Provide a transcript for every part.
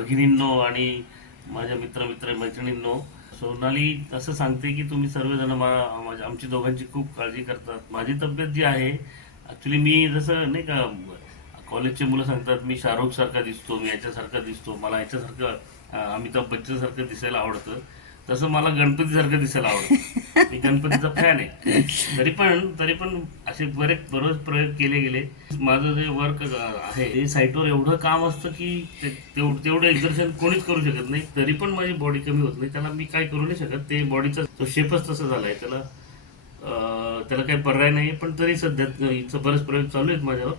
भगिनींनो आणि माझ्या मित्र मित्र मैत्रिणींनो सोनाली असं सांगते की तुम्ही सर्वजण मा- माझ्या आमची दोघांची खूप काळजी करतात. माझी तब्येत जी आहे ॲक्च्युली मी जसं नाही का कॉलेजचे मुलं सांगतात मी शाहरुख सारखा दिसतो मी याच्यासारखा दिसतो मला याच्यासारखं अमिताभ बच्चनसारखं दिसायला आवडतं. तसं मला गणपती सारखं दिसायला आवडतं. मी गणपतीचा फॅन आहे. तरी पण तरी पण असे बरेच बरेच प्रयोग केले गेले. माझं जे वर्क आहे ते साईटवर एवढं काम असतं की ते- तेवढं एक्झर्शन कोणीच करू शकत नाही. तरी पण माझी बॉडी कमी होत नाही. त्याला मी काय करू नाही शकत. ते बॉडीचा तो शेपच तसा झालाय. त्याला अं, त्याला काही पर्याय नाही पण तरी सध्या इथं बरेच प्रयोग चालू आहेत माझ्यावर.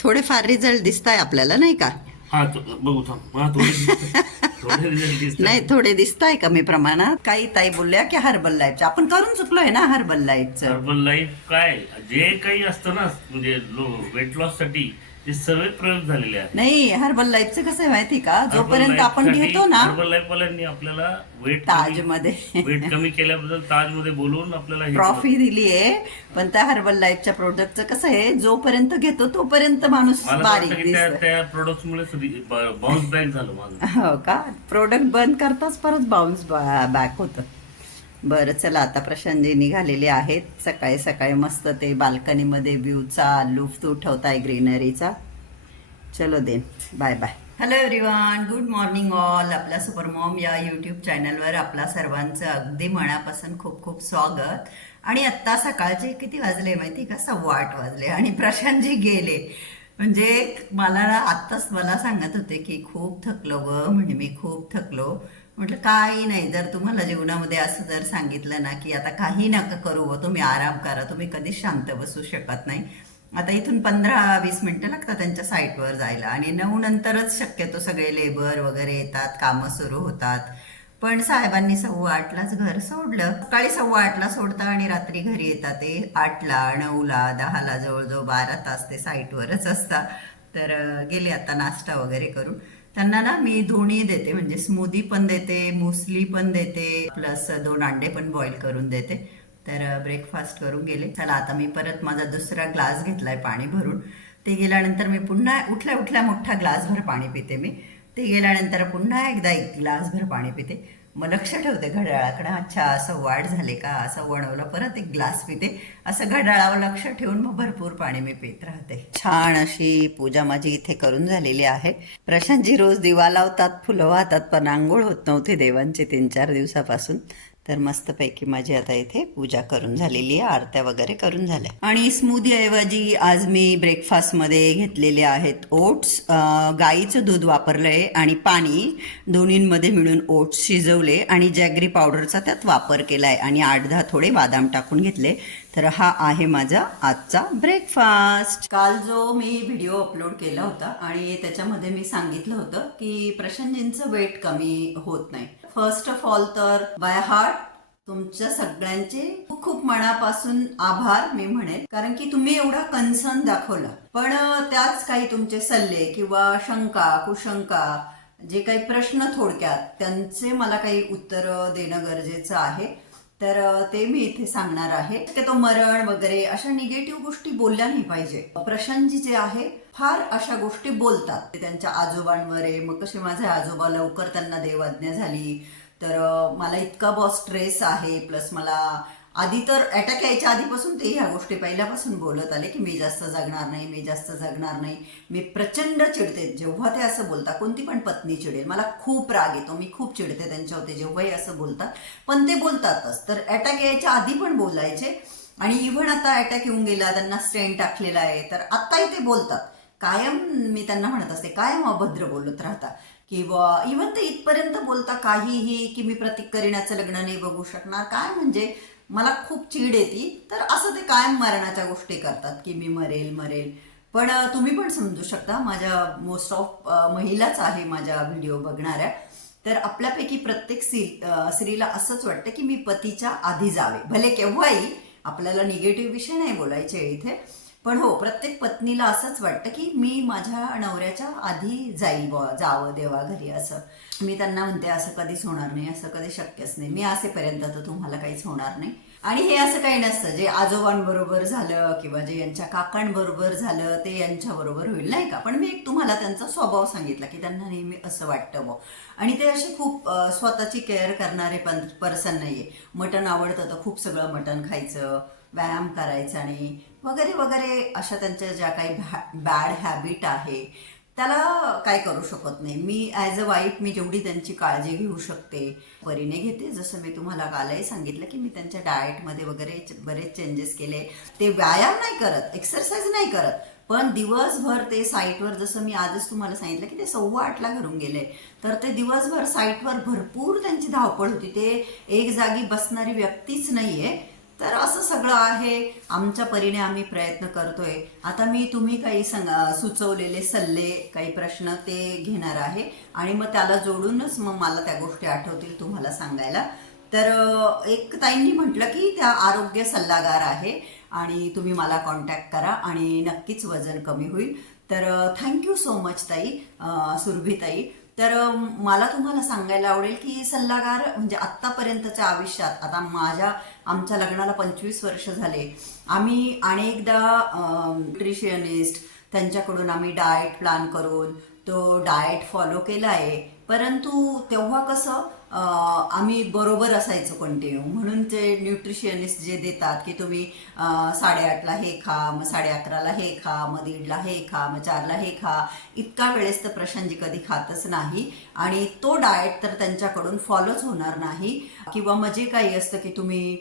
थोडेफार रिझल्ट दिसत आहे आपल्याला नाही का? हा बघू थांब. हा थोडे दिसतंय. थोडे दिसतंय. नाही थोडे दिसत आहे कमी प्रमाणात काही ताई बोलल्या की हर्बल लाईफचं आपण करून चुकलोय ना हर्बल लाईफचं हर्बल लाईफ काय जे काही असतं ना म्हणजे वेट लॉससाठी ते सर्व प्रयोग झालेले आहेत. नाही हर्बल लाईफचं कसं आहे माहिती का? जोपर्यंत आपण घेतो ना हर्बल लाईफ वाल्यांनी आपल्याला वेट ताजमध्ये वेट कमी केल्याबद्दल ताजमध्ये बोलवून आपल्याला हे ट्रॉफी दिली आहे. पण त्या हर्बल लाईफच्या प्रोडक्टचं कसं आहे? जोपर्यंत घेतो तोपर्यंत माणूस बारीक त्या प्रोडक्ट मुळे बाउन्स बॅक झालं माझं. हो का? प्रोडक्ट बंद करताच परत बाउन्स बॅक होतं. बरं चला आता प्रशांतजी निघालेले आहेत. सकाळी सकाळी मस्त ते बाल्कनीमध्ये व्ह्यूचा लुफ्त उठवताय ग्रीनरीचा. चलो then bye bye. Hello everyone good morning all आपल्या सुपर मॉम या यूट्यूब चॅनलवर आपल्या सर्वांचं अगदी मनापासून खूप खूप स्वागत. आणि आत्ता सकाळचे किती वाजले माहिती का? सव्वा आठ वाजले आणि प्रशांतजी गेले. म्हणजे मला आत्ताच मला सांगत होते की खूप थकलो ग म्हणजे मी खूप थकलो. म्हटलं काही नाही जर तुम्हाला जीवनामध्ये असं जर सांगितलं ना की आता काही नका करू व तुम्ही आराम करा तुम्ही कधीच शांत बसू शकत नाही. आता इथून पंधरा वीस मिनिटं लागतात त्यांच्या साईटवर जायला आणि नऊ नंतरच शक्यतो सगळे लेबर वगैरे येतात कामं सुरू होतात. पण साहेबांनी सव्वा आठलाच घर सोडलं. सकाळी सव्वा आठला सोडता आणि रात्री घरी येतात ते. आठला नऊला दहाला जवळजवळ बारा तास ते साईटवरच असतात. तर गेले आता नाश्ता वगैरे करून. त्यांना ना मी दोन्ही देते म्हणजे स्मूदी पण देते मुसली पण देते प्लस दोन अंडे पण बॉईल करून देते. तर ब्रेकफास्ट करून गेले. चला आता मी परत माझा दुसरा ग्लास घेतलाय पाणी भरून. ते गेल्यानंतर मी पुन्हा उठल्या उठल्या मोठा ग्लासभर पाणी पिते मी. ते गेल्यानंतर पुन्हा एकदा एक ग्लासभर पाणी पिते. मग लक्ष ठेवते घड्याळाकडे. अच्छा असं वाढ झाले का? असं वणवलं परत एक ग्लास पिते. असं घड्याळावर लक्ष ठेवून मग भरपूर पाणी मी पित राहते. छान अशी पूजा माझी इथे करून झालेली आहे. प्रशांतजी रोज दिवा लावतात फुलं वाहतात पण आंघोळ होत नव्हती देवांची तीन चार दिवसापासून. तर मस्तपैकी माझी आता इथे पूजा करून झालेली आहे आरत्या वगैरे करून झाल्या. आणि स्मूदी ऐवजी आज मी ब्रेकफास्टमध्ये घेतलेले आहेत ओट्स गाईचं दूध वापरलंय आणि पाणी दोन्हींमध्ये मिळून ओट्स शिजवले आणि जॅगरी पावडरचा त्यात वापर केलाय आणि आठ दहा थोडे बादाम टाकून घेतले. तर हा आहे माझा आजचा ब्रेकफास्ट काल जो मी व्हिडिओ अपलोड केला होता आणि त्याच्यामध्ये मी सांगितलं होतं की प्रशांतजींचं वेट कमी होत नाही. फर्स्ट ऑफ ऑल तर बाय हार्ट तुमच्या सगळ्यांचे खूप खूप मनापासून आभार मी म्हणेन. कारण की तुम्ही एवढा कन्सर्न दाखवला. पण त्याच काही तुमचे सल्ले किंवा शंका कुशंका जे काही प्रश्न थोडक्यात त्यांचे मला काही उत्तर देणं गरजेचं आहे. तर ते मी इथे सांगणार आहे. की तो मरण वगैरे अशा निगेटिव्ह गोष्टी बोलल्या नाही पाहिजे. प्रशांतजी जे आहे फार अशा गोष्टी बोलतात. ते त्यांच्या आजोबांवर आहे मग कसे माझे आजोबा लवकर त्यांना देवाज्ञा झाली. तर मला इतका बॉस स्ट्रेस आहे प्लस मला आधी तर अटॅक यायच्या आधीपासून ते ह्या गोष्टी पहिल्यापासून बोलत आले की मी जास्त जगणार नाही मी जास्त जगणार नाही. मी प्रचंड चिडते. जेव्हा ते असं बोलतात कोणती पण पत्नी चिडेल. मला खूप राग येतो मी खूप चिडते त्यांच्यावरती जेव्हाही असं बोलतात. पण ते बोलतातच. तर अटॅक यायच्या आधी पण बोलायचे. आणि इव्हन आता अटॅक येऊन गेला त्यांना स्ट्रेन टाकलेला आहे. तर आत्ताही ते बोलतात. कायम मी त्यांना म्हणत असते कायम अभद्र बोलत राहता किंवा इव्हन ते इथपर्यंत बोलता काहीही की मी प्रतीक करीनाचं लग्न नाही बघू शकणार. काय म्हणजे मला खूप चीड येते. तर असं ते कायम मरणाच्या गोष्टी करतात की मी मरेल मरेल. पण तुम्ही पण समजू शकता माझ्या मोस्ट ऑफ महिलाच आहे माझ्या व्हिडिओ बघणाऱ्या. तर आपल्यापैकी प्रत्येक स्त्री स्त्रीला असंच वाटतं की मी पतीच्या आधी जावे. भले केव्हाही आपल्याला निगेटिव्ह विषय नाही बोलायचे इथे. पण हो प्रत्येक पत्नीला असंच वाटतं की मी माझ्या नवऱ्याच्या आधी जाईल बुवा जावं देवा घरी असं. मी त्यांना म्हणते असं कधीच होणार नाही असं कधी शक्यच नाही. मी असेपर्यंत तर तुम्हाला काहीच होणार नाही. आणि हे असं काही नसतं. जे आजोबांबरोबर झालं किंवा जे यांच्या काकांबरोबर झालं ते यांच्याबरोबर होईल नाही का? पण मी एक तुम्हाला त्यांचा स्वभाव सांगितला की त्यांना नेहमी असं वाटतं बुवा आणि ते असे खूप स्वतःची केअर करणारे पण पर्सन नाहीये. मटण आवडतं तर खूप सगळं मटण खायचं. व्यायाम करायचा आणि वगैरे वगैरे अशा त्यांच्या ज्या काही बॅड हॅबिट आहे त्याला काय करू शकत नाही. मी ॲज अ वाईफ मी जेवढी त्यांची काळजी घेऊ शकते परीने घेते. जसं मी तुम्हाला कालही सांगितलं की मी त्यांच्या डाएटमध्ये वगैरे बरेच चेंजेस केले. ते व्यायाम नाही करत एक्सरसाइज नाही करत. पण दिवसभर ते साईटवर जसं मी आजच तुम्हाला सांगितलं की ते सव्वा आठला घरून गेले तर ते दिवसभर साईटवर भरपूर त्यांची धावपळ होती. ते एक जागी बसणारी व्यक्तीच नाही आहे तर असं सगळं आहे. आमच्या परीने आम्ही प्रयत्न करतोय. आता मी तुम्ही काही सांगा सुचवलेले सल्ले काही प्रश्न ते घेणार आहे. आणि मग त्याला जोडूनच मग मला त्या गोष्टी आठवतील तुम्हाला सांगायला. तर एक ताईंनी म्हटलं की त्या आरोग्य सल्लागार आहे आणि तुम्ही मला कॉन्टॅक्ट करा आणि नक्कीच वजन कमी होईल. तर थँक्यू सो मच ताई अं, सुरभीताई. तर मला तुम्हाला सांगायला आवडेल की सल्लागार म्हणजे आत्तापर्यंतच्या आयुष्यात आता माझ्या आमच्या लग्नाला पंचवीस वर्ष झाले. आम्ही अनेकदा न्यूट्रिशनिस्ट त्यांच्याकडून आम्ही डाएट प्लॅन करून तो डाएट फॉलो केला आहे परंतु तेव्हा कसं आम्ही बरोबर असायचो कंटिन्यू म्हणून ते न्यूट्रिशियनिस्ट जे देतात की तुम्ही साडेआठला हे खा मग साडे अकराला हे खा मग दीडला हे खा मग चारला हे खा. इतका वेळेस तर प्रशांतजी कधी खातच नाही. आणि तो डाएट तर त्यांच्याकडून फॉलोच होणार नाही. किंवा मग जे काही असतं की तुम्ही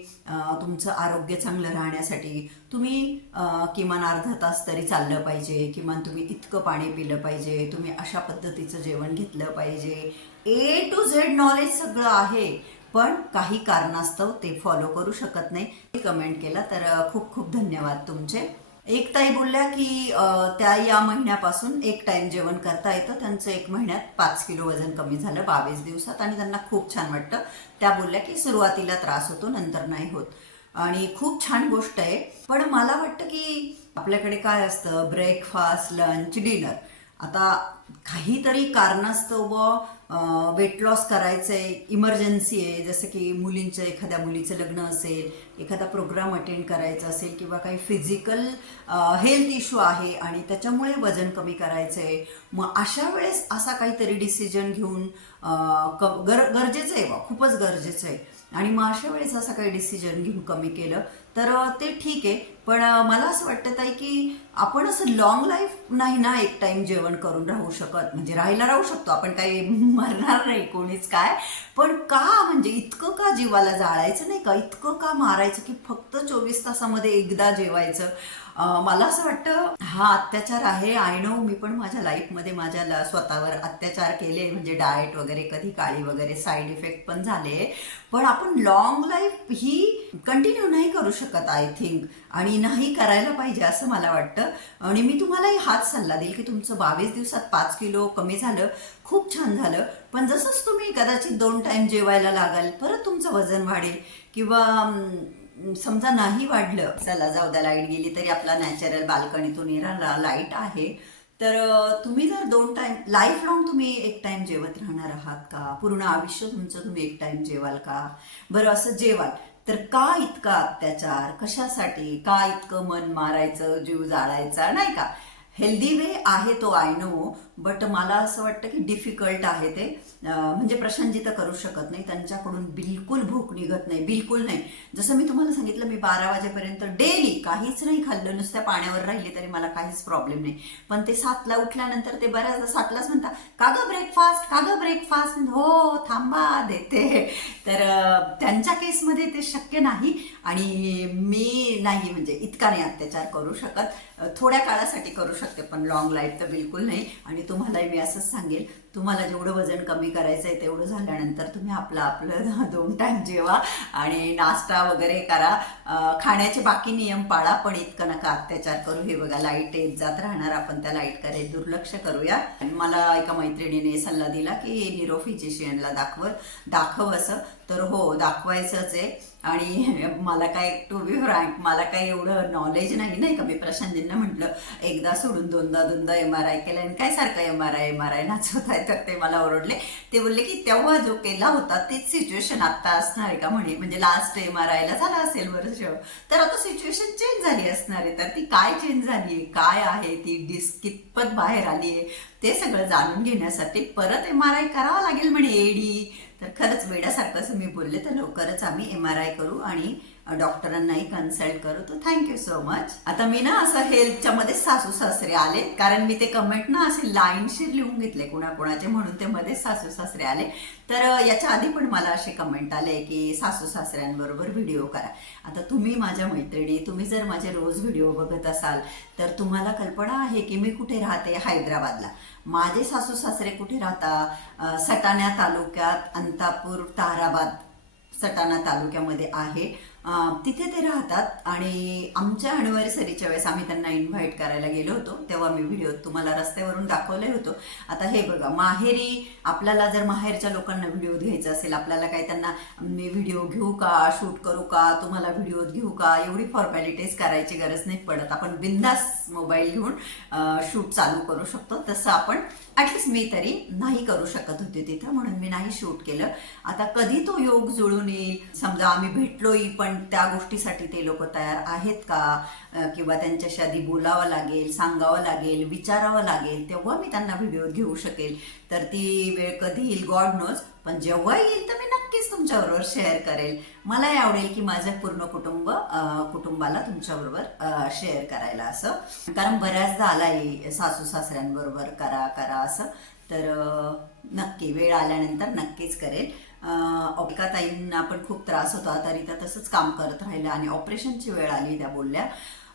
तुमचं आरोग्य चांगलं राहण्यासाठी तुम्ही किमान अर्धा तास तरी चाललं पाहिजे. किमान तुम्ही इतकं पाणी पिलं पाहिजे. तुम्ही अशा पद्धतीचं जेवण घेतलं पाहिजे. ए टू झेड नॉलेज सगळं आहे. पण काही कारणास्तव ते फॉलो करू शकत नाही. कमेंट केला तर खूप खूप धन्यवाद तुमचे. एक ताई बोलल्या की त्या या महिन्यापासून एक टाइम जेवण करता येतं. त्यांचं एक महिन्यात पाच किलो वजन कमी झालं बावीस दिवसात आणि त्यांना खूप छान वाटतं. त्या बोलल्या की सुरुवातीला त्रास होतो नंतर नाही होत. आणि खूप छान गोष्ट आहे. पण मला वाटतं की आपल्याकडे काय असतं? ब्रेकफास्ट लंच डिनर आता काहीतरी कारणास्तव वेट लॉस करायचं आहे इमर्जन्सी आहे जसं की मुलींचं एखाद्या मुलीचं लग्न असेल एखादा प्रोग्राम अटेंड करायचा असेल किंवा काही फिजिकल हेल्थ इश्यू आहे आणि त्याच्यामुळे वजन कमी करायचं आहे मग अशा वेळेस असा काहीतरी डिसिजन घेऊन क- गर गरजेचं आहे बा खूपच गरजेचं आहे. आणि मग अशा वेळेस असा काही डिसिजन घेऊन कमी केलं तर ते ठीक आहे. पण मला असं वाटतं आहे की आपण असं लॉंग लाईफ नाही ना एक टाइम जेवण करून राहू शकत. म्हणजे राहायला राहू शकतो. आपण काही मरणार नाही कोणीच काय. पण का म्हणजे इतकं का जीवाला जाळायचं नाही का? इतकं का मारायचं की फक्त चोवीस तासामध्ये एकदा जेवायचं? मला असं वाटतं हा अत्याचार आहे. आय नो मी पण माझ्या लाईफमध्ये माझ्या स्वतःवर अत्याचार केले म्हणजे डाएट वगैरे कधी काळी वगैरे साईड इफेक्ट पण झाले. पण आपण लॉंग लाईफ ही कंटिन्यू नाही करू शकत आय थिंक आणि नाही करायला पाहिजे असं मला वाटतं. आणि मी तुम्हालाही हाच सल्ला देईल की तुमचं बावीस दिवसात पाच किलो कमी झालं खूप छान झालं. पण जसंच तुम्ही कदाचित दोन टाईम जेवायला लागाल परत तुमचं वजन वाढेल किंवा समजा नाही वाढलं चला जाऊ द्या लाइट गेली तरी आपला नॅचरल बाल्कनीतून येणारा लाइट आहे. तर तुम्ही जर दोन टाइम लाईफ लॉंग तुम्ही एक टाइम जेवत राहणार आहात का? पूर्ण आयुष्य तुमचं तुम्ही एक टाइम जेवाल का? बरं असं जेवाल. तर का इतका अत्याचार? कशासाठी? का इतकं मन मारायचं जीव जाळायचा? नाही का? हेल्दी वे आहे तो आय नो बट मला असं वाटतं की डिफिकल्ट आहे ते. म्हणजे प्रशांतजी तर करू शकत नाही. त्यांच्याकडून बिलकुल भूक निघत नाही. बिलकुल नाही. जसं मी तुम्हाला सांगितलं मी बारा वाजेपर्यंत डेली काहीच नाही खाल्लं. नुसत्या पाण्यावर राहिले तरी मला काहीच प्रॉब्लेम नाही. पण ते सातला उठल्यानंतर ते बऱ्याचदा सातलाच म्हणतात का ग ब्रेकफास्ट का ग ब्रेकफास्ट हो थांबा देते. तर त्यांच्या केसमध्ये ते शक्य नाही. आणि मी नाही म्हणजे इतका नाही अत्याचार करू शकत. थोड्या काळासाठी करू शकत पण लॉंग लाईफ तर बिलकुल नाही. आणि तुम्हालाही मी असंच सांगेल तुम्हाला जेवढं वजन कमी करायचं आहे तेवढं झाल्यानंतर तुम्ही आपलं आपलं दोन टाईम जेवा आणि नाश्ता वगैरे करा. खाण्याचे बाकी नियम पाळा पण इतकं नका अत्याचार करू. हे बघा लाइट येत जात राहणार. आपण त्या लाईटकडे दुर्लक्ष करूया. आणि मला एका मैत्रिणीने सल्ला दिला की निरो फिजिशियनला दाखव दाखव असं. तर हो दाखवायचंच आहे. आणि मला काय टू बी फ्रँक मला काय एवढं नॉलेज नाही नाही का? मी प्रशांतींना म्हटलं एकदा सोडून दोनदा दोनदा एम आर आय केलं आणि काय सारखं M R I M R I नाचवत आहे ते मला ओरडले. ते बोलले की तेव्हा जो केला होता तीच सिच्युएशन आता असणार आहे का म्हणे. म्हणजे लास्ट एम आर आयला झाला असेल वर्ष. तर आता सिच्युएशन चेंज झाली असणार आहे. तर ती काय चेंज झाली आहे? काय आहे? ती डिस कितपत बाहेर आली आहे? ते सगळं जाणून घेण्यासाठी परत एम आर आय करावा लागेल म्हणे एडी तर खरंच वेड्यासारखंच मी बोलले तर लवकरच आम्ही एम आर आय करू आणि डॉक्टरांनाही कन्सल्ट करू. तर थँक्यू सो मच आता मी ना असं हेल्थच्या मध्ये सासू सासरे आले कारण मी ते कमेंट ना असे लाईनशीर लिहून घेतले कुणाकुणाचे म्हणून ते मध्ये सासू सासरे आले. तर याच्या आधी पण मला असे कमेंट आले की सासू सासऱ्यांबरोबर व्हिडिओ करा. आता तुम्ही माझ्या मैत्रिणी तुम्ही जर माझे रोज व्हिडिओ बघत असाल तर तुम्हाला कल्पना आहे की मी कुठे राहते हैदराबादला. माझे सासू सासरे कुठे राहता? अं, सटाणा तालुक्यात अंतापूर ताराबाद सटाणा तालुक्यामध्ये आहे. तिथे ते राहतात आणि आमच्या अनिव्हर्सरीच्या वेळेस आम्ही त्यांना इन्व्हाइट करायला गेलो होतो. तेव्हा मी व्हिडिओ तुम्हाला रस्त्यावरून दाखवले होतो. आता हे बघा माहेरी आपल्याला जर माहेरच्या लोकांना व्हिडिओ घ्यायचा असेल आपल्याला काय त्यांना मी व्हिडिओ घेऊ का? शूट करू का? तुम्हाला व्हिडिओ घेऊ का? एवढी फॉर्मॅलिटीज करायची गरज नाही पडत. आपण बिंदास मोबाईल घेऊन शूट चालू करू शकतो. तसं आपण ॲटलिस्ट मी तरी नाही करू शकत होते तिथं म्हणून मी नाही शूट केलं. आता कधी तो योग जुळून येईल? समजा आम्ही भेटलोही पण त्या गोष्टीसाठी ते लोक तयार आहेत का? किंवा त्यांच्याशी आधी बोलावं लागेल सांगावं लागेल विचारावं लागेल तेव्हा मी त्यांना व्हिडिओ घेऊ शकेल. तर ती वेळ कधी येईल? God knows. पण जेव्हा येईल तर मी नक्कीच तुमच्याबरोबर शेअर करेल. मलाही आवडेल की माझ्या पूर्ण कुटुंब कुटुंबाला तुमच्याबरोबर शेअर करायला असं. कारण बऱ्याचदा आलाय सासू सासऱ्यांबरोबर करा करा असं. तर नक्की वेळ आल्यानंतर नक्कीच करेल. एका ताईंना पण खूप त्रास होता. तरी त्या तसंच काम करत राहिल्या आणि ऑपरेशनची वेळ आली त्या बोलल्या.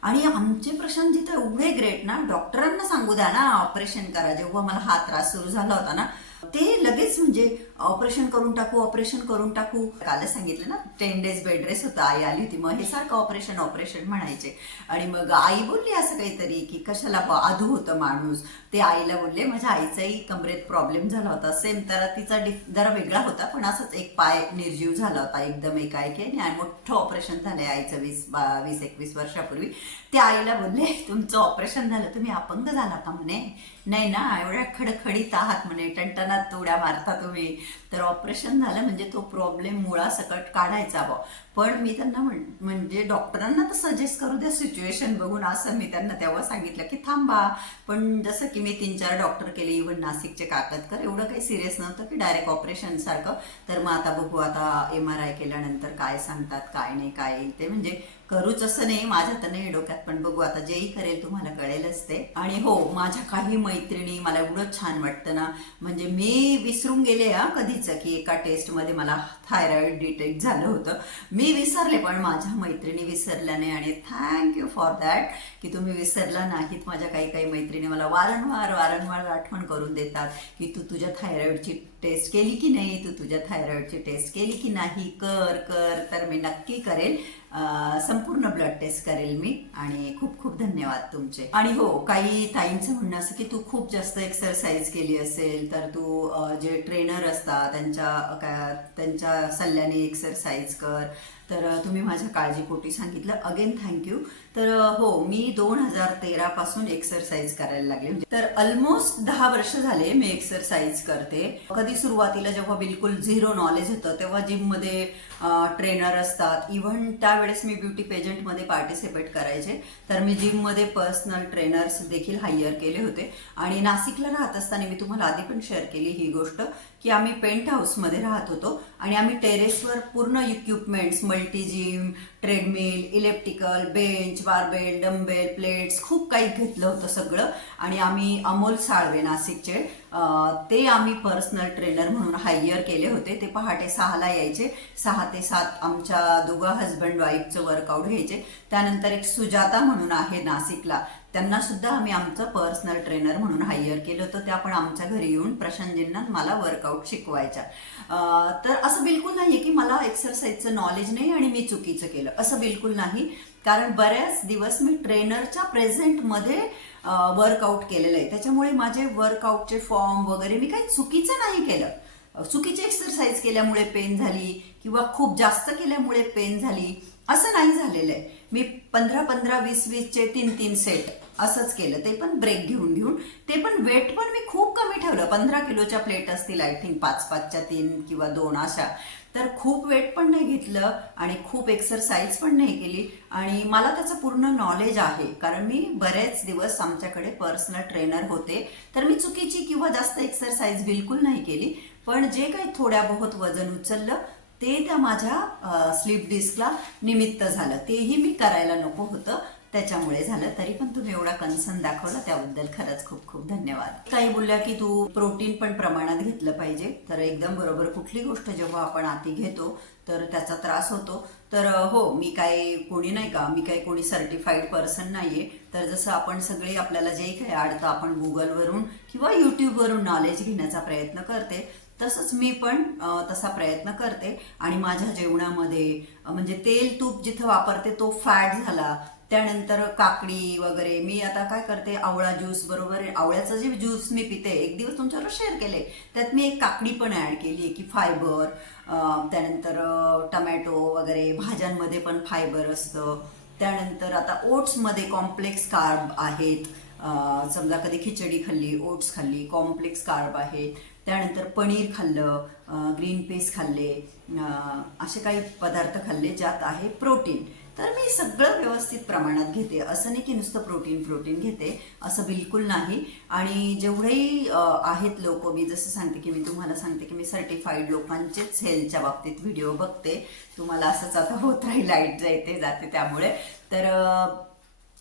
आणि आमचे प्रश्न तर एवढे ग्रेट ना डॉक्टरांना सांगू द्या ना ऑपरेशन करा. जेव्हा मला हा त्रास सुरू झाला होता ना ते लगेच म्हणजे ऑपरेशन करून टाकू ऑपरेशन करून टाकू. कालच सांगितलं ना टेन डेज बेड रेस्ट होता आई आली होती. मग हे सारखं ऑपरेशन ऑपरेशन म्हणायचे. आणि मग आई बोलली असं काहीतरी की कशाला आधू होतं माणूस. ते आईला बोलले माझ्या आईचाही कमरेत प्रॉब्लेम झाला होता. सेम तर तिचा डिफ जरा वेगळा होता पण असंच एक पाय निर्जीव झाला होता एकदम एकाएकी. आणि मोठं ऑपरेशन झालंय आईचं वीस बा- वीस एकवीस वर्षापूर्वी. ते आईला बोलले तुमचं ऑपरेशन झालं तुम्ही अपंग झाला का? म्हणे नाही ना एवढ्या खडखडीत आहात म्हणे टणटणात तोड्या मारता तुम्ही. तर ऑपरेशन झालं म्हणजे तो प्रॉब्लेम मुळासकट काढायचा बा पण मी त्यांना म्हणजे डॉक्टरांना तर सजेस्ट करू द्या सिच्युएशन बघून असं मी त्यांना तेव्हा सांगितलं की थांबा. पण जसं की मी तीन चार डॉक्टर केले इव्हन नाशिकचे काकतकर एवढं काही सिरियस नव्हतं की डायरेक्ट ऑपरेशन सारखं. तर मग आता बघू आता एम आर आय केल्यानंतर काय सांगतात काय नाही काय ते म्हणजे करूच असं नाही माझ्या तर नाही डोक्यात पण बघू आता जेही करेल तुम्हाला कळेलच ते. आणि हो माझ्या काही मैत्रिणी मला एवढं छान वाटतं ना म्हणजे मी विसरून गेले हा कधीच की एका टेस्टमध्ये मला थायरॉइड डिटेक्ट झालं होतं. मी विसरले पण माझ्या मैत्रिणी विसरल्या नाही आणि थँक्यू फॉर दॅट की तुम्ही विसरला नाहीत. माझ्या काही काही मैत्रिणी मला वारंवार वारंवार आठवण करून देतात की तू तुझ्या थायरॉइडची टेस्ट केली की नाही? तू तुझ्या थायरॉइडची टेस्ट केली की नाही? कर कर तर मी नक्की करेल. संपूर्ण ब्लड टेस्ट करेल मी आणि खूप खूप धन्यवाद तुमचे. आणि हो काही ताईंचं म्हणणं असं की तू खूप जास्त एक्सरसाइज केली असेल तर तू जे ट्रेनर असतात त्यांच्या काय त्यांच्या सल्ल्याने एक्सरसाइज कर. तर तुम्ही माझ्या काळजीपोटी सांगितलं. अगेन थँक्यू तर हो मी दोन हजार तेरा पासून एक्सरसाइज करायला लागले. म्हणजे तर ऑलमोस्ट दहा वर्ष झाले मी एक्सरसाइज करते. कधी सुरुवातीला जेव्हा बिलकुल झिरो नॉलेज होतं तेव्हा जिममध्ये ट्रेनर असतात. इव्हन त्यावेळेस मी ब्युटी पेजंटमध्ये पार्टिसिपेट करायचे. तर मी जिममध्ये पर्सनल ट्रेनर्स देखील हायर केले होते. आणि नाशिकला राहत असताना मी तुम्हाला आधी पण शेअर केली ही गोष्ट. की आम्ही पेंट हाऊसमध्ये राहत होतो आणि आम्ही टेरेसवर पूर्ण equipments multi gym treadmill electrical bench barbell dumbbell plates खूप काही घेतलं होतं सगळं. आणि आम्ही अमोल साळवे नाशिकचे ते आम्ही पर्सनल ट्रेनर म्हणून हायर केले होते. ते पहाटे सहाला यायचे. सहा ते सात आमच्या दोघं हजबंड वाईफचं वर्कआउट घ्यायचे. त्यानंतर एक सुजाता म्हणून आहे नाशिकला. त्यांना सुद्धा आम्ही आमचं पर्सनल ट्रेनर म्हणून हायर केलं होतं. त्या पण आमच्या घरी येऊन प्रशांतजींना मला वर्कआउट शिकवायच्या. तर असं बिलकुल नाही की मला एक्सरसाइजचं नॉलेज नाही आणि मी चुकीचं केलं. असं बिलकुल नाही. कारण बऱ्याच दिवस मी ट्रेनरच्या प्रेझेंटमध्ये वर्कआउट केलेलं आहे. त्याच्यामुळे माझे वर्कआउटचे फॉर्म वगैरे मी काही चुकीचं नाही केलं. चुकीची एक्सरसाइज केल्यामुळे पेन झाली किंवा खूप जास्त केल्यामुळे पेन झाली असं नाही झालेलं आहे. मी पंधरा पंधरा वीस वीसचे तीन तीन सेट असंच केलं. ते पण ब्रेक घेऊन घेऊन. ते पण वेट पण मी खूप कमी ठेवलं. पंधरा किलोच्या प्लेट असतील आय थिंक पाच पाचच्या तीन किंवा दोन अशा. तर खूप वेट पण नाही घेतलं आणि खूप एक्सरसाइज पण नाही केली. आणि मला त्याचं पूर्ण नॉलेज आहे. कारण मी बरेच दिवस आमच्याकडे पर्सनल ट्रेनर होते. तर मी चुकीची किंवा जास्त एक्सरसाइज बिलकुल नाही केली. पण जे काही थोड्या बहुत वजन उचललं ते त्या माझ्या स्लीप डिस्कला निमित्त झालं. तेही मी करायला नको होतं. त्याच्यामुळे झालं. तरी पण तुम्ही एवढा कन्सर्न दाखवला त्याबद्दल खरंच खूप खूप धन्यवाद. काही बोलल्या की तू प्रोटीन पण प्रमाणात घेतलं पाहिजे. तर एकदम बरोबर कुठली गोष्ट जेव्हा आपण आती घेतो तर त्याचा त्रास होतो. तर हो मी काही कोणी नाही का मी काही कोणी सर्टिफाईड पर्सन नाहीये. तर जसं आपण सगळे आपल्याला जे काही आडतं आपण गुगलवरून किंवा युट्यूबवरून नॉलेज घेण्याचा प्रयत्न करते. तसंच मी पण तसा प्रयत्न करते. आणि माझ्या जेवणामध्ये म्हणजे तेल तूप जिथं वापरते तो फॅट झाला त्यानंतर काकडी वगैरे. मी आता काय करते आवळा ज्यूस बरोबर आवळ्याचा आवळ्याचं जे ज्यूस मी पिते एक दिवस तुमच्यावर शेअर केले. त्यात मी एक काकडी पण ॲड केली आहे की फायबर त्यानंतर टमॅटो वगैरे भाज्यांमध्ये पण फायबर असतं. त्यानंतर आता ओट्समध्ये कॉम्प्लेक्स कार्ब आहेत. समजा कधी खिचडी खाल्ली ओट्स खाल्ली कॉम्प्लेक्स कार्ब आहेत. त्यानंतर पनीर खाल्लं ग्रीन पीस खाल्ले असे काही पदार्थ खाल्ले ज्यात आहे प्रोटीन तर मी सगळं व्यवस्थित प्रमाणात घेते. असं नाही की नुसतं प्रोटीन प्रोटीन घेते. असं बिलकुल नाही. आणि जेवढेही आहेत लोक मी जसं सांगते की मी तुम्हाला सांगते की मी सर्टिफाईड लोकांचेच हेल्थच्या बाबतीत व्हिडिओ बघते. तुम्हाला असंच आता होत राहील लाइट जायते जाते त्यामुळे. तर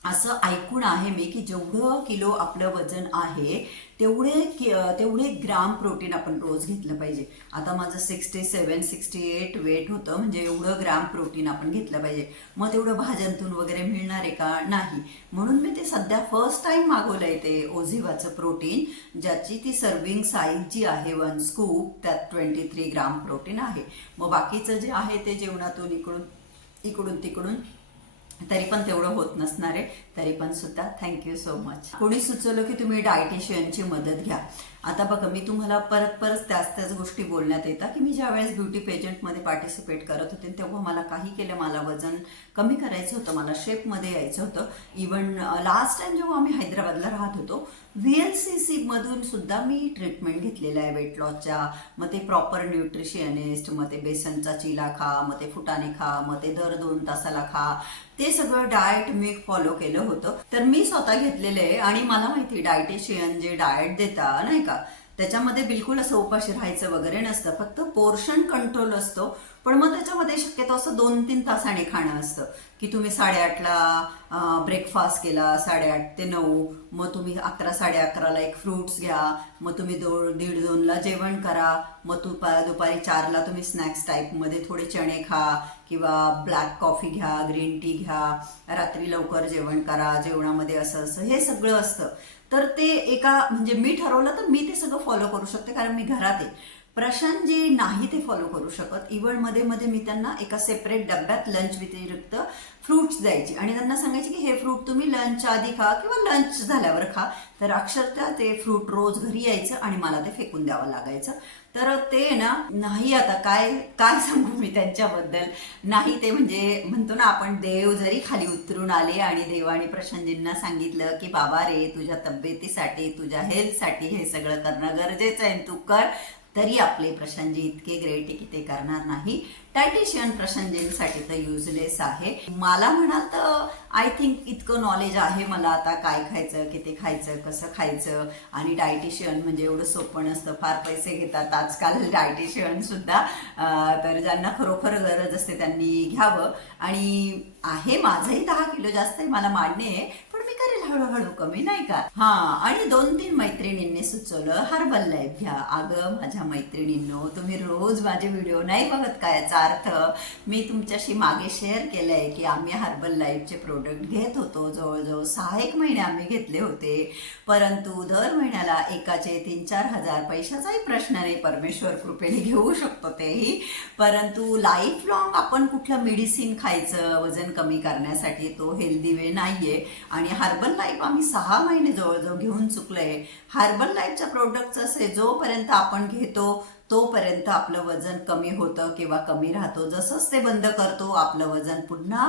असं ऐकून आहे मी की जेवढं किलो आपलं वजन आहे तेवढे कि- तेवढे ग्राम प्रोटीन आपण रोज घेतलं पाहिजे. आता माझं sixty seven sixty eight weight होतं म्हणजे एवढं ग्राम प्रोटीन आपण घेतलं पाहिजे. मग तेवढं भाज्यांतून वगैरे मिळणार आहे का? नाही. म्हणून मी ते सध्या फर्स्ट टाइम मागवलंय ते ओझिवाचं प्रोटीन ज्याची ती सर्विंग साईज जी आहे वन स्कूप त्यात ट्वेंटी थ्री ग्राम प्रोटीन आहे. मग बाकीचं जे आहे ते जेवणातून इकडून इकडून तिकडून तरी पण तेवढं होत नसणार आहे. तरी पण सुद्धा थँक्यू सो मच कोणी सुचवलं की तुम्ही डायटिशियनची मदत घ्या. आता बघा मी तुम्हाला परत परत त्याच त्याच गोष्टी बोलण्यात येतात की मी ज्यावेळेस ब्युटी पेजंटमध्ये पार्टिसिपेट करत होते तेव्हा मला काही केलं मला वजन कमी करायचं होतं मला शेपमध्ये यायचं होतं. इवन लास्ट टाइम जेव्हा आम्ही हैदराबादला राहत होतो व्ही एल सी सी मधून सुद्धा मी ट्रीटमेंट घेतलेलं आहे वेट लॉसच्या मग ते प्रॉपर न्यूट्रिशियनिस्ट मग ते बेसनचा चिला खा मग ते फुटाणे खा मग ते दर दोन तासाला खा. ते सगळं डाएट मी फॉलो केलं होतं. तर मी स्वतः घेतलेलं आहे आणि मला माहिती डायटिशियन जे डाएट देता नाही का? त्याच्यामध्ये बिलकुल असं उपाशी राहायचं वगैरे नसतं. फक्त पोर्शन कंट्रोल असतो. पण मग त्याच्यामध्ये शक्यतो असं दोन तीन तासाने खाणं असतं. की तुम्ही साडेआठला ब्रेकफास्ट केला साडेआठ ते नऊ मग तुम्ही अकरा साडे अकराला एक फ्रुट्स घ्या मग तुम्ही दो दीड दोनला जेवण करा मग दुपा दुपारी चारला तुम्ही स्नॅक्स टाईपमध्ये थोडे चणे खा किंवा ब्लॅक कॉफी घ्या ग्रीन टी घ्या रात्री लवकर जेवण करा जेवणामध्ये असं असं हे सगळं असतं. तर ते एका म्हणजे मी ठरवलं तर मी ते सगळं फॉलो करू शकते कारण मी घरात आहे. प्रशांत जे नाही ते फॉलो करू शकत. इव्हनमध्ये मध्ये मी त्यांना एका सेपरेट डब्यात लंच व्यतिरिक्त फ्रुट्स द्यायची. आणि त्यांना सांगायचे की हे फ्रूट तुम्ही लंच आधी खा किंवा लंच झाल्यावर खा. तर अक्षरशः ते फ्रूट रोज घरी यायचं आणि मला ते फेकून द्यावं लागायचं. तर ते ना नाही आता काय काय सांगू मी त्यांच्याबद्दल? नाही ते म्हणजे म्हणतो ना आपण देव जरी खाली उतरून आले आणि देवाने प्रशांतजींना सांगितलं की बाबा रे तुझ्या तब्येतीसाठी तुझ्या हेल्थसाठी हे सगळं करणं गरजेचं आहे तू कर. तरी आपले प्रशांतजी इतके ग्रेट आहे की ते करणार नाही. डायटिशियन प्रशांतजींसाठी तर युजलेस आहे. मला म्हणाल तर आय थिंक इतकं नॉलेज आहे मला आता काय खायचं किती खायचं कसं खायचं. आणि डायटिशियन म्हणजे एवढं सोपं नसतं. फार पैसे घेतात. आजकाल डायटिशियन सुद्धा तर ज्यांना खरोखर गरज असते त्यांनी घ्यावं. आणि आहे माझंही दहा किलो जास्त आहे. मला मान्य आहे. पण मी करेल हळूहळू कमी नाही का हा आणि दोन तीन मैत्रिणींनी सुचवलं हर्बल लाईफ घ्या अगं माझ्या मैत्रिणींनो तुम्ही रोज माझे व्हिडिओ नाही बघत काय याचा अर्थ मी तुमच्याशी मागे शेअर केलंय की आम्ही हर्बल लाईफचे प्रोडक्ट घेत होतो जवळजवळ सहा एक महिने आम्ही घेतले होते परंतु दर महिन्याला एकाचे तीन चार हजार पैशाचाही प्रश्न नाही परमेश्वर कृपेने घेऊ शकतो तेही परंतु लाईफ लॉंग आपण कुठलं मेडिसिन खायचं वजन कमी करण्यासाठी तो हेल्दी वे नाहीये आणि हार्बल लाईफ आम्ही सहा महिने जवळजवळ घेऊन चुकलोय. हार्बल लाईफच्या प्रोडक्टचं असे जोपर्यंत आपण घेतो तोपर्यंत आपलं वजन कमी होतं किंवा कमी राहतो. जसंच ते बंद करतो आपलं वजन पुन्हा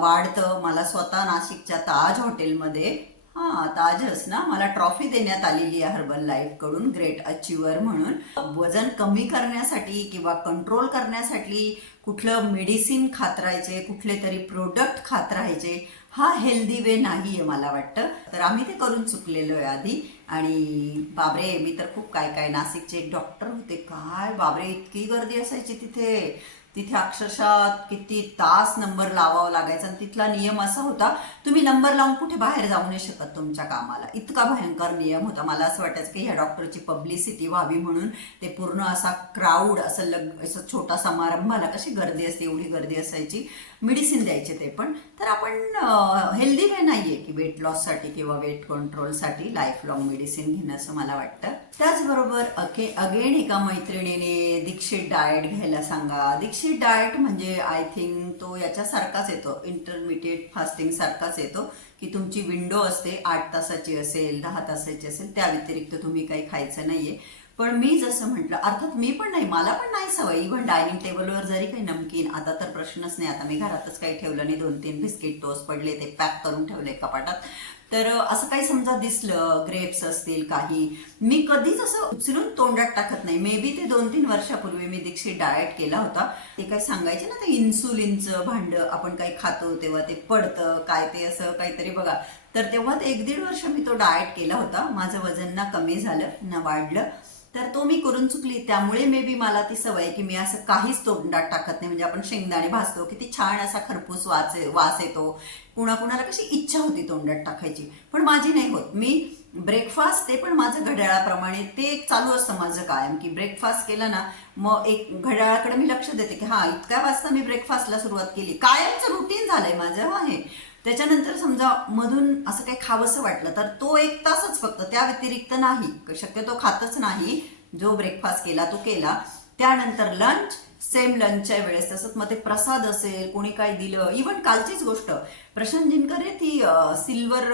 वाढतं. मला स्वतः नाशिकच्या ताज हॉटेलमध्ये हा ताजच ना मला ट्रॉफी देण्यात आलेली आहे हर्बल लाईफकडून ग्रेट अचिव्हर म्हणून. वजन कमी करण्यासाठी किंवा कंट्रोल करण्यासाठी कुठलं मेडिसिन खात राहायचे कुठले तरी प्रोडक्ट खात राहायचे हा हेल्दी वे नाही आहे मला वाटतं. तर आम्ही ते करून चुकलेलो आहे आधी. आणि बाबरे मी तर खूप काय काय नाशिकचे एक डॉक्टर होते. काय बाबरे इतकी गर्दी असायची तिथे. तिथे अक्षरशः किती तास नंबर लावावा लागायचा आणि तिथला नियम असा होता तुम्ही नंबर लावून कुठे बाहेर जाऊ नाही शकत तुमच्या कामाला. इतका भयंकर नियम होता. मला असं वाटायचं की ह्या डॉक्टरची पब्लिसिटी व्हावी म्हणून ते पूर्ण असा क्राऊड असं लग असं छोटा समारंभाला कशी गर्दी असते एवढी गर्दी असायची. मेडिसिन द्यायचे ते पण. तर आपण हेल्दी वे नाहीये की वेट लॉससाठी किंवा वेट कंट्रोलसाठी लाईफ लॉंग मेडिसिन घेणं असं मला वाटतं. त्याचबरोबर अके अगेन एका मैत्रिणीने दीक्षित डाएट घ्यायला सांगा. दीक्षित डाएट म्हणजे आय थिंक तो याच्यासारखाच येतो. इंटरमिडिएट फास्टिंग सारखाच येतो की तुमची विंडो असते आठ तासाची असेल दहा तासाची असेल त्या व्यतिरिक्त तुम्ही काही खायचं नाहीये. पण मी जसं म्हटलं अर्थात मी पण नाही मला पण नाही सवय. इव्हन डायनिंग टेबलवर जरी काही नमकीन आता तर प्रश्नच नाही आता मी घरातच काही ठेवलं नाही दोन तीन बिस्किट टोस्ट पडले ते पॅक करून ठेवले कपाटात. तर असं काही समजा दिसलं ग्रेप्स असतील काही मी कधीच असं उचलून तोंडात टाकत नाही. मे बी ते दोन तीन वर्षापूर्वी मी दीक्षित डाएट केला होता. ते काय सांगायचे ना ते इन्सुलिनचं भांड आपण काही खातो तेव्हा ते पडतं काय ते असं काहीतरी बघा. तर तेव्हा ते एक दीड वर्ष मी तो डाएट केला होता. माझं वजन ना कमी झालं ना वाढलं. तर तो मी करून चुकली. त्यामुळे मे बी मला ती सवय की मी असं काहीच तोंडात टाकत नाही. म्हणजे आपण शेंगदाणे भाजतो किती छान असा खरपूस वास वास येतो. कुणाकुणाला कशी इच्छा होती तोंडात टाकायची. पण माझी नाही होत. मी ब्रेकफास्ट ते पण माझं घड्याळाप्रमाणे ते एक चालू असतं माझं कायम. की ब्रेकफास्ट केलं ना मग एक घड्याळाकडे मी लक्ष देते की हा इतक्या वाजता मी ब्रेकफास्टला सुरुवात केली. कायमचं रुटीन झालंय माझं. हो, आहे. त्याच्यानंतर समजा मधून असं काही खावंसं वाटलं तर तो एक तासच फक्त त्या व्यतिरिक्त नाही. शक्यतो खातच नाही. जो ब्रेकफास्ट केला तो केला. त्यानंतर लंच सेम लंचच्या वेळेस. तसंच मग ते प्रसाद असेल कोणी काय दिलं. इवन कालचीच गोष्ट. प्रशांत जिनकर ती सिल्वर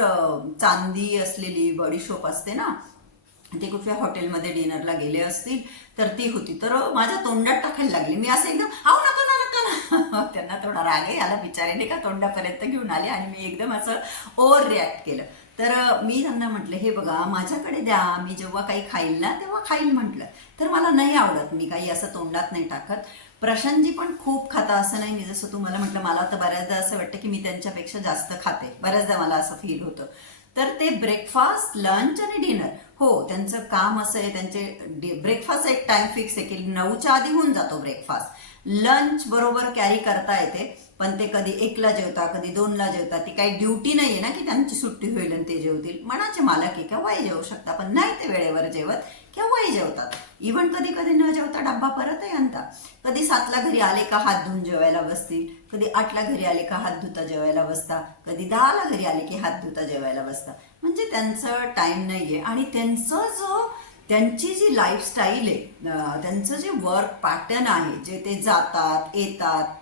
चांदी असलेली बॉडी शॉप असते ना? ते कुठल्या हॉटेलमध्ये डिनरला गेले असतील तर ती होती. तर माझ्या तोंडात टाकायला लागली. मी असं एकदम आव नका ना नका ना? त्यांना थोडा राग आहे. आला बिचारीने का तोंडापर्यंत घेऊन आले आणि मी एकदम असं ओव्हर रिॲक्ट केलं. तर मी त्यांना म्हटलं हे बघा माझ्याकडे द्या. मी जेव्हा काही खाईल ना तेव्हा खाईल म्हटलं. तर मला नाही आवडत मी काही असं तोंडात नाही टाकत. प्रशांतजी पण खूप खाता असं नाही मी जसं तुम्हाला म्हटलं. मला तर बऱ्याचदा असं वाटतं की मी त्यांच्यापेक्षा जास्त खाते. बऱ्याचदा मला असं फील होतं. तर ते ब्रेकफास्ट लंच आणि डिनर हो त्यांचं काम असं आहे त्यांचे ब्रेकफास्ट एक टाइम फिक्स आहे की नऊच्या आधी होऊन जातो ब्रेकफास्ट लंच बरोबर कॅरी करता येते पण ते कधी एकला जेवता कधी दोनला जेवता ती काही ड्युटी नाही आहे ना की त्यांची सुट्टी होईल आणि ते जेवतील. मनाचे मालक आहे वाई जेवू शकता पण नाही ते वेळेवर जेवत. केव्हाही जेवतात. इव्हन कधी कधी न जेवता डब्बा परतही आणता कधी सातला घरी आले का हात धुवून जेवायला बसतील. कधी आठला घरी आले का हात धुता जेवायला बसता कधी दहाला घरी आले की हात धुता जेवायला बसता म्हणजे त्यांचं टाइम नाहीये. आणि त्यांचं जो त्यांची जी लाईफस्टाईल आहे त्यांचं जे वर्क पॅटर्न आहे जे ते जातात येतात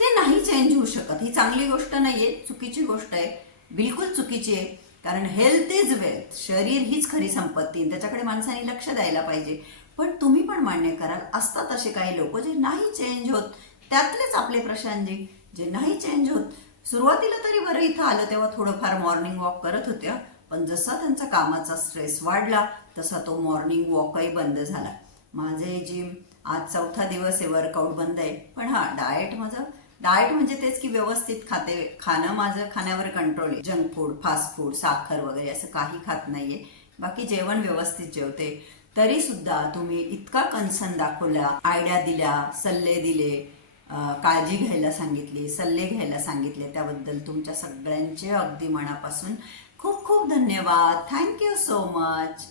ते नाही चेंज होऊ शकत. ही चांगली गोष्ट नाहीये. चुकीची गोष्ट आहे. बिलकुल चुकीची आहे. कारण हेल्थ इज वेल्थ शरीर हीच खरी संपत्ती त्याच्याकडे माणसाने लक्ष द्यायला पाहिजे. पण तुम्ही पण मान्य कराल असतात असे काही लोक जे नाही चेंज होत. त्यातलेच आपले प्रशांतजी जे नाही चेंज होत. सुरुवातीला तरी बरं इथं आलं तेव्हा थोडंफार मॉर्निंग वॉक करत होत्या. पण जसा त्यांचा कामाचा स्ट्रेस वाढला तसा तो मॉर्निंग वॉकही बंद झाला. माझे जिम आज चौथा दिवस आहे वर्कआउट बंद आहे. पण हा डाएट माझं डाएट म्हणजे तेच की व्यवस्थित खाते. खाणं माझं खाण्यावर कंट्रोल आहे. जंक फूड फास्ट फूड साखर वगैरे असं काही खात नाहीये. बाकी जेवण व्यवस्थित जेवते. तरी सुद्धा तुम्ही इतका कन्सर्न दाखवला आयडिया दिल्या सल्ले दिले काळजी घ्यायला सांगितली सल्ले घ्यायला सांगितले त्याबद्दल तुमच्या सगळ्यांचे अगदी मनापासून खूप खूप धन्यवाद. Thank you so much